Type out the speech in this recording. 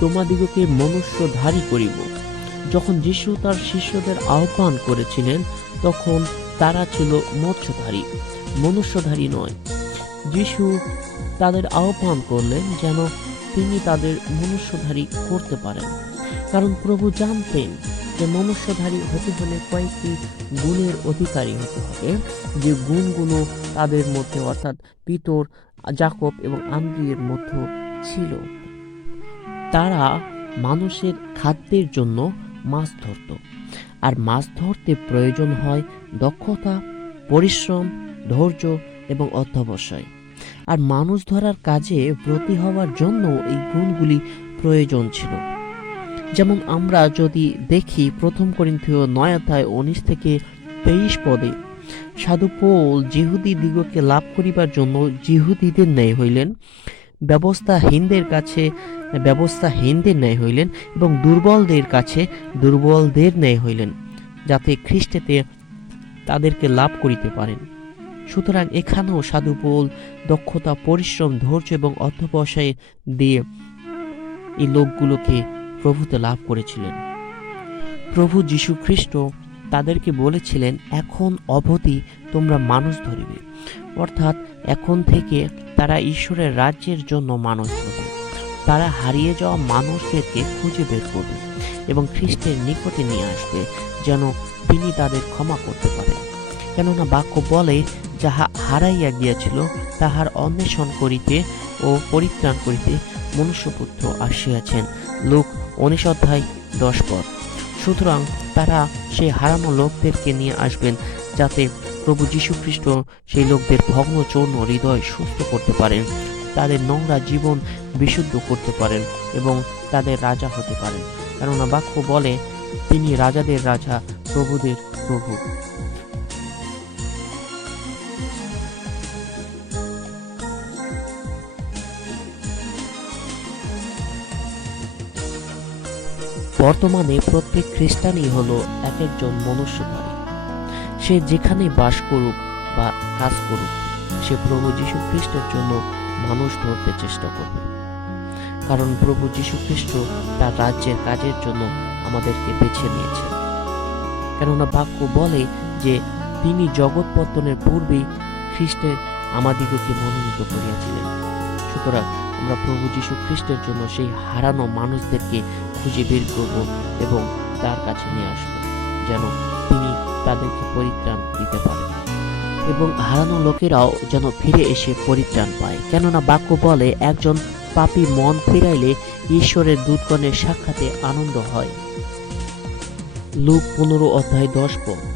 তোমাদিগকে মনুষ্যধারী করিব। যখন যিশু তার শিষ্যদের আহ্বান করেছিলেন, তখন তারা ছিল মৎস্যধারী, মনুষ্যধারী নয়। যিশু তাদের আহ্বান করলেন যেন তিনি তাদের মনুষ্যধারী করতে পারেন। কারণ প্রভু জানতেন যে মনুষ্যধারী হতে হলে কয়েকটি গুণের অধিকারী হতে হবে। যে গুণগুলো তাদের মধ্যে অর্থাৎ পিতর জাকব এবং আন্দ্রিয়ের মধ্যে ছিল। তারা মানুষের খাদ্যের জন্য মাছ ধরত। আর মাছ ধরতে প্রয়োজন হয় দক্ষতা, পরিশ্রম, ধৈর্য এবং অধ্যবসায় আর মানুষ ধরার কাজে ব্রতী হওয়ার জন্য এই গুণগুলি প্রয়োজন ছিল। যেমন আমরা যদি দেখি প্রথম করিন্থীয় নয় উনিশ থেকে তেইশ পদে, সাধু পৌল জিহুদি দিগকে লাভ করিবার জন্য জিহুদিদের ন্যায় হইলেন। ব্যবস্থা ব্যবস্থাহীনদের কাছে ব্যবস্থাহীনদের ন্যায় হইলেন এবং দুর্বলদের কাছে দুর্বলদের ন্যায় হইলেন, যাতে খ্রিস্টেতে তাদেরকে লাভ করিতে পারেন। সুতরাং এখানেও সাধু পৌল দক্ষতা, পরিশ্রম, ধৈর্য এবং অধ্যবসায় দিয়ে এই লোকগুলোকে প্রভুতে লাভ করেছিলেন। প্রভু যীশু খ্রিস্ট তাদেরকে বলেছিলেন, এখন অবধি তোমরা মানুষ ধরিবে। অর্থাৎ এখন থেকে তারা ঈশ্বরের রাজ্যের জন্য মানুষ ধরবে তারা হারিয়ে যাওয়া মানুষদেরকে খুঁজে বের করবে এবং খ্রিস্টের নিকটে নিয়ে আসবে যেন তিনি তাদের ক্ষমা করতে পারেন। কেননা বাক্য বলে, যাহা হারাইয়া গিয়াছিল, তাহার অন্বেষণ করিতে ও পরিত্রাণ করিতে মনুষ্যপুত্র আসিয়াছেন। লোক উনিশ অধ্যায় দশ পদ। সুতরাং তারা সেই হারানো লোকদেরকে নিয়ে আসবেন যাতে প্রভু যীশু খ্রিস্ট সেই লোকদের ভগ্ন চৌর্ণ হৃদয় সুস্থ করতে পারেন। তাদের নোংরা জীবন বিশুদ্ধ করতে পারেন এবং তাদের রাজা হতে পারেন। কেননা বাক্য বলে, তিনি রাজাদের রাজা, প্রভুদের প্রভু। বর্তমানে প্রত্যেক খ্রিস্টানই হলো এক একজন মনুষ্যধারী। সে যেখানে বাস করুক বা কাজ করুক, সে প্রভু যীশু খ্রিস্টের জন্য মানুষ ধরতে চেষ্টা করবে। কারণ প্রভু যীশু খ্রিস্ট তার রাজ্যের কাজের জন্য আমাদেরকে বেছে নিয়েছেন। কেননা বাক্য বলে যে তিনি জগৎ পত্তনের পূর্বেই খ্রিস্টের আমাদিগকে মনোনীত করিয়াছিলেন। সুতরাং আমরা প্রভু যীশু খ্রিস্টের জন্য সেই হারানো মানুষদেরকে খুঁজে বের করব এবং তার কাছে নিয়ে আসব, যেন তিনি তাদেরকে পরিত্রাণ দিতে পারেন। এবং হারানো লোকেরাও যেন ফিরে এসে পরিত্রাণ পায়। কেননা বাক্য বলে, একজন পাপি মন ফিরাইলে ঈশ্বরের দূতগণের সাক্ষাতে আনন্দ হয়। লুক পনেরো অধ্যায় দশ পদ